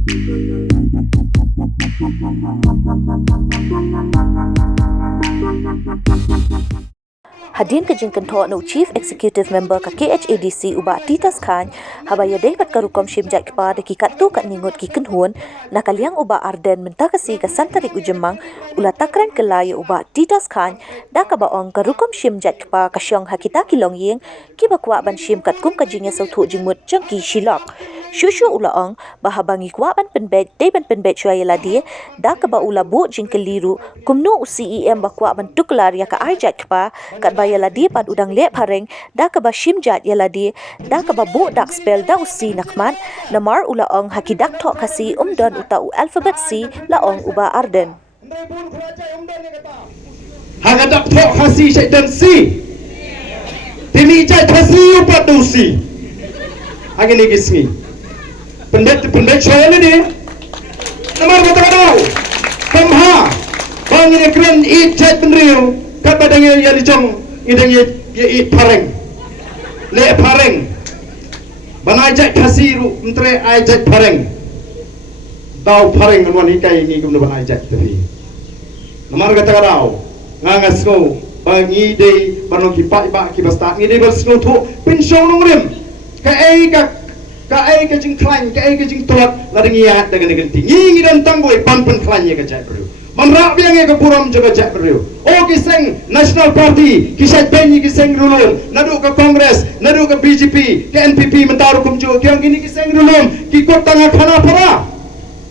Hadin ke jingkan tho no Chief Executive Member ka KHADC uba Titas Khan habaya dekat karukom shimjak pa de ki katu kat ningut ki kenhun nakaliang uba Arden mentakasi ka santarik ujemang ula takran kelaya uba Titas Khan da ka baong karukom shimjak pa ka syong hakita kilong ying ki bakwa ban shim kat kum ka jingya sautu jingmut jangki shilok Shushu ulaong bahabangi kwaban penbet deban penbet syayala dia da ka ba ula bu jingkeliru kumno CEM bakwa ban tuklar ya ka arjak pa kat bayala dia pad udang le pareng da ka ba shimjat yala dia da ka ba bu dak spell da usi nakman namar ulaong hakidak tok kasi umdon utau alphabet C laong uba Arden hagadak tok kasi syaitan C tini jai kasi upat usi agini gismi pendet syayala dia namar kata kau kamha bangin keren it jat penriu kat badangnya ya dicong idang ya it pareng le pareng banai jat kasiru entre ai jat pareng tau pareng kan ikai ni gum banai jat tapi namar kata kau ngangas ko bangi dei banoki pak ki basta ni dei basno thu pinsyong nongrim ka ai ka jing klan ka ai ka jing tuat lading ya dengan ganti ngi dan tanggoi pan klannya ka jat bru manra biang ka puram juga jat bru o kiseng national party kisat benyi kiseng rulum nadu ka kongres nadu ka BJP ka NPP mentaru kumjo kyang gini kiseng rulum ki kot tanga khana para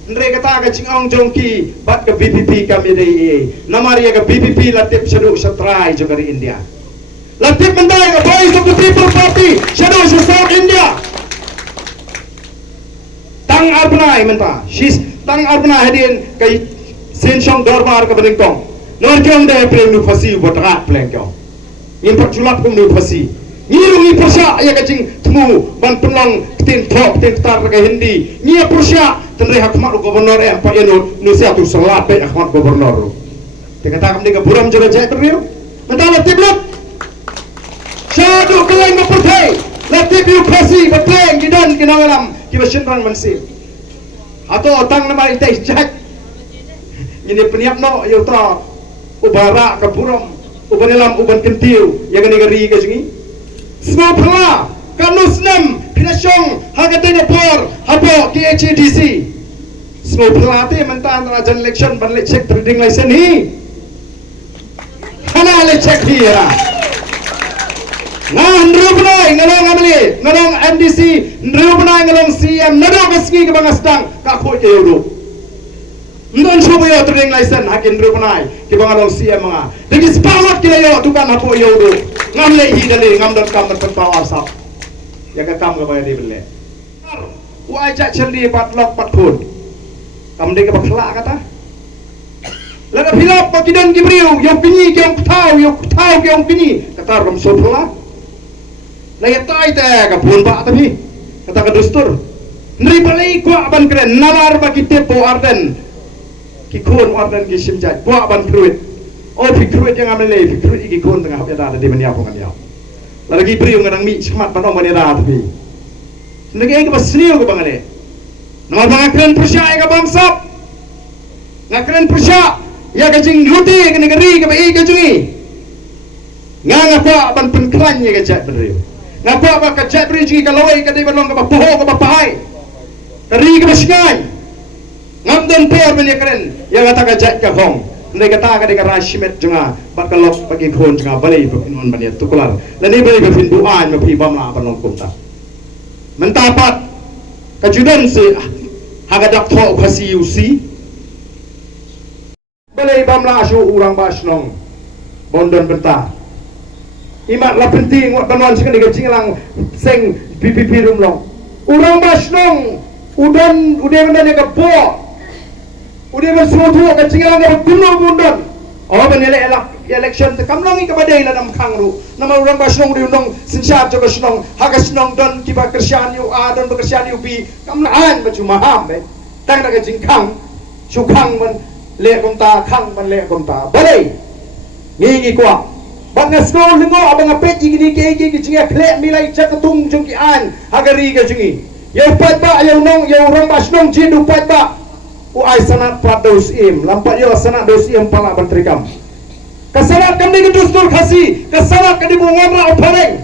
ndre kata ka jing ong jong ki bat ka BPP kami dei namaria ka BPP latip shadu satrai juga di India latip mendai ka Voice of the People Party shadu South India tang arbnai menta she's tang arbnai hadin kai sen song dormar ka beningtong nor kyong de pleng nu phasi botrat pleng kyong in patulap kum nu phasi ngirungi persya ya kacing temu ban penong tin thok tin tar ka hindi ngia persya tenre hakmat gubernur pa yano nu sia tu salat pe hakmat gubernur te kata kam de ka buram jora jai terriu menta la tiblut shadu keleng ma puthe la tibu phasi ba pleng gidan kinangalam kibashin rang mansir atau tang nama itai jak ini peniap no yo ta ubara ka buram ubanelam uban kentiu ya gani gari ka jingi semua phala kanusnam pinasyong hagatene por hapo KHADC semua phala te mentan rajan election ban le check trading license hi kana le check hi ya nrubnai ngalong amli ngalong MDC nrubnai ngalong CM nado kaski ke bangasdang ka khoi ke yodo ndon chobo yo trading license hakin nrubnai ke bangalong CM nga degi spawat ke yo tukan hapo yodo ngamle hi dali ngamdot kam pen power sap ya ka kam ga bay di bele wa ja chendi pat lok pat khun kam de ke bakhla kata lada philap pakidan gibriu yo kinyi ke thau ke ong kinyi kata rom so phla lagi tai te ka pun ba tapi kata ka dustur nri balai ko aban kren nalar ba ki tepo Arden ki kon Arden ki simjat ko aban kruit o fikruit yang amle fikruit ki kon tengah ya da di mania ko ngania lagi priu ngadang mi semat panom mania da tapi ndege ke basniu ko bangale nomor bangakren persya ka bangsap ngakren persya ya ka jing luti ke negeri ke bai ke jungi nganga ko aban penklanye ke jat bedriu ngapa ba ka jat bridge ka lawai ka deban long ka poho ka papai kari ka basngai ngamden per ben yakren yang kata ka jat ka hong ndai kata ka de ka rashimet junga bakalok pagi khon junga balai non ban ya tukular lani balai ka fin duan ma phi bam la ban long kumta mentapat ka judan se hagadak tho khasi usi balai bam la shu urang basnong bondon bentar imat la penting wat banon sing ni gajing lang seng PPP rumlong urang basnong udan udah ka po udah bersuatu gajing lang ka gunung bundon oh benele election te kamlong ka badai la nam khangru nama urang basnong di undong sinsar jo basnong hagasnong don kiba kersian yu a don kersian yu bi kamlaan ba cuma ham be tang na gajing khang su khang man le kom ta khang man le kom ta badai ngi kwa bangas ko lingo abang apet igini ke jinga khle milai chakatung jong ki an hagari ga jingi ya upat ba ya unong ya orang basnong jin upat ba u ai sanat pat dos im lampat yo sanat dos im pala bantrikam kasanat kam ni dustur khasi kasanat ka di bungan ra ophareng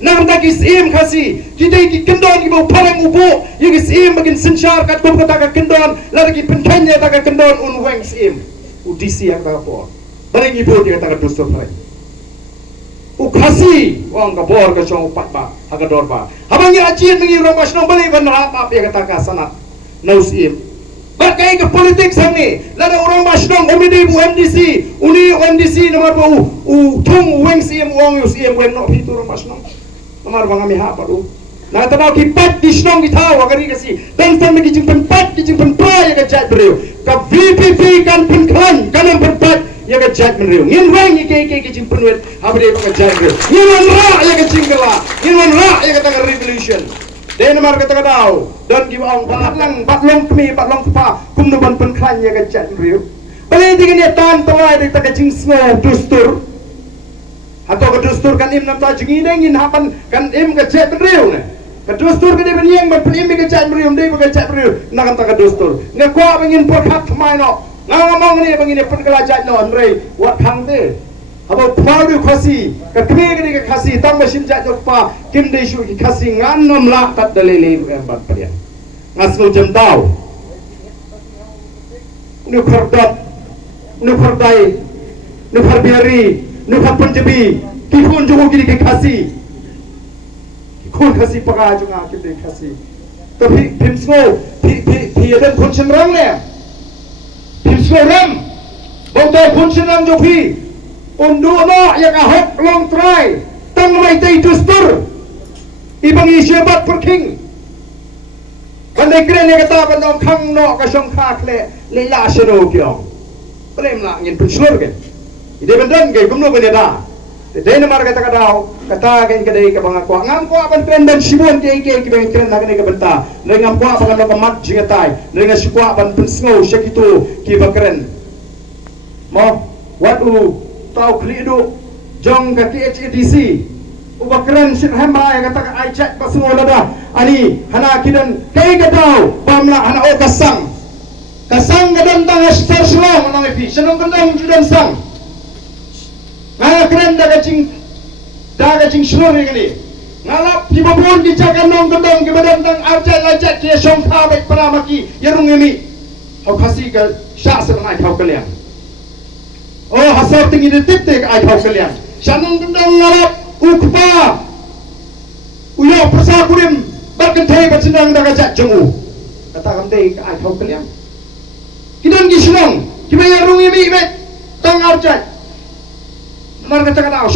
nang ta kis im khasi kidai ki kendon ki bu phareng ubo ye kis im bagin sinchar kat kum kata ka kendon la ki penkhanya ta ka kendon un weng sim u disi yang ta por bareng ibu dia ta ka dustur phareng u khasi wang ka bor ka chong pat ba aga dor ba habang ya ajin ngi ro basnong bali ban ra ta pe kata ka sanat naus im bakai ke politik sangi lada orang basnong umidi bu MDC uni MDC nomor bu tung weng sim wang us im wen no pitu orang basnong nomor bang ami ha padu na ta ki pat disnong ki thaw agari kasi dan tan ki jing pat ki jing pa ya ka jat breu ka VPP kan pun klan kan am pat ya ka jat breu ngin wang ki jing penwet habre ka jat breu ngin ra ya ka jingla ngin ra ya ka ta revolution dan mar kata kadau dan di bawang batlong kemi batlong pa kum no ban pen klan ya ka jat breu bali digin ya tan tawai de ta ka jing smo dustur atau ka dustur kan im nam ta jingi dengin hapan kan im ka jat breu ne ka dustur ka de ban yang ban im ka jat breu de ka jat breu na kan ta ka dustur ne ko bangin por khat mai no ngomong ni bangin pen kala jat no andre wat khang de abo pharu khasi ka kme ni ka khasi tang masin jat jok pa kim de shu ki khasi ngan nom la kat de le ban parian ngas no jam tau nu khardap nu khardai nu kharbiari nu khap punjabi ki khun jo ki ki khasi khun khasi paga jo nga kim de khasi to phim sko phi den khun chen rang ne phim sko ram bong to khun chen rang jo phi undu no yang ahok long try tang mai tai dustur ibang isyabat perking pandai kren ne kata pandong khang no ka song kha khle le la shero kyong prem la ngin pushur ke ide bendan ke gumno bene da de ne mar kata kata ken kedai ka bang ko ngam ko ban kren dan sibon ke ben kren na ke benta ne ngam ko ban ka mat jingatai ne ngam sikwa ban pensngo shakitu ki bakren mo watu tau klidu jong ka KHADC ubakran sir hema ya kata ai chat pasmo lada ani hana kidan kai ka tau pamla hana o kasang gadan tang star slong nang fi senong kendang judan sang ngala kren daga jing slong ni ngalap di babon di jagan nong kendang ke badan tang arjat lajat ke song kha baik paramaki yarung emi hau khasi ka sya serangai hau kalian oh hasar tinggi detik ai thau kalian sanong kendang ngarap ukpa uyo prasa kurim barkan thai bacindang daga jat jengu kata kamte ai thau kalian kidan gislong kibaya rungi mi bet tang arjat mar kata kata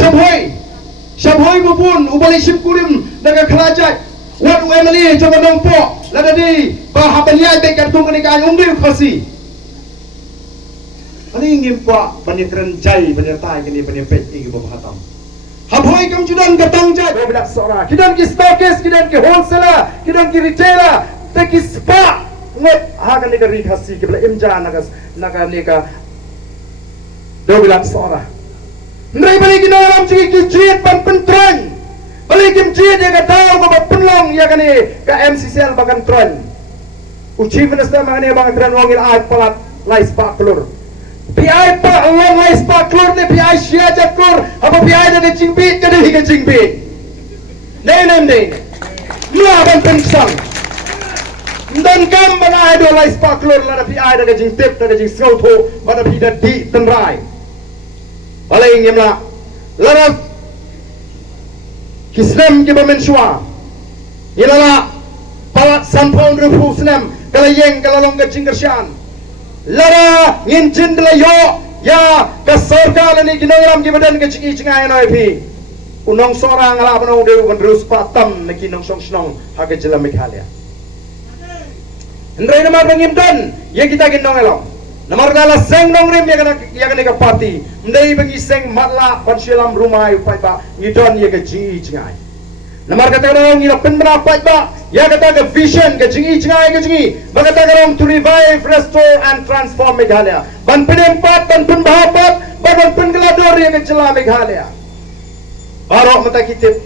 sabhoi bubun ubali sim kurim daga khalajat wat emali jaga nongpo lada di bahabanya bekat kumani ka umri khasi ani ngim pa bani kren jai bani tai kini bani pet ing bo hatam habhoi kam judan gatang jai do bilak sora kidan ki stockist kidan ki wholesaler kidan ki retailer te ki spa ngot ha kan ni ka ri khasi ki bla imja naga ni ka do bilak sora ndai bani ki naram chi ki jiet ban pentran bali kim jiet ya ka tau ko penlong ya kan ni ka MCCL bakan tron uchi minister mangane bang tran wongil ai palat lai spa klur PI pa long lai spa klur ne PI sia jat klur apa PI da jingbi jadi higa jingbi ne lu aban pensang dan kam bana do lai spa klur la PI da jing tip da jing sauto bana pi da di tenrai paling yemla la kislam ke bamensua yelala palat sampong rupu snam kala yeng kala long ga jinggershan lara ngin jindla yo ya ka sarkar ni ginangram ki badan ke chingi chingai noi phi unong sorang ala banong de bandrus patam ki nong song snong ha ke jela Meghalaya ndrai namar bangim dan ye kita ginong elong namar dala seng nong rim ya kana ka party ndai bangi seng matla panshilam rumai pai ba ngidon ye ke chingi chingai namar kata orang ngi pen bra pai ba ya kata ke vision ke jingi chingai ke jingi bagata orang to revive restore and transform Meghalaya ban penempat ban pen bahapat ban pen gelador yang ke jela Meghalaya barok mata kitip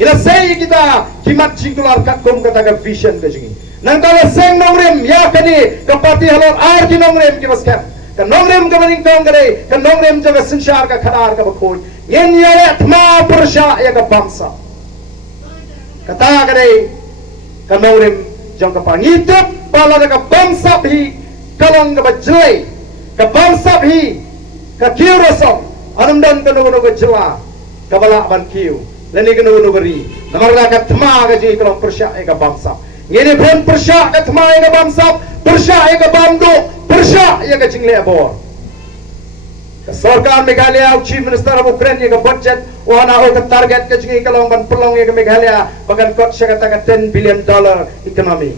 ila sei kita kimat jingkular kakum kata ka vision ke jingi nang kala seng nongrem ya kani ka parti halor ar ki nongrem ki baskan ka nongrem ka baning kong kare ka nongrem jaga sanshar ka khadar ka bakoi yen ya atma pursha ya ka bangsa kata kare ka nongrem jang ka pangitup pala ka bangsa bhi kalang ka bajlai ka bangsa bhi ka kiurasam anumdan ka nono ka jela ka bala ban kiu lani ka nono bari namarga ka thma ka ji kalang pursha ya ka bangsa ngene pun pursha ka thma ya ka bangsa pursha ya ka bamdo pursha ya ka jingle abor सरकार मेघालय और chief minister of Ukraine ये का बजट वहां हो का टारगेट के जगह कलों बन पलों ये का मेघालय बगन कट से का $10 billion इकोनॉमी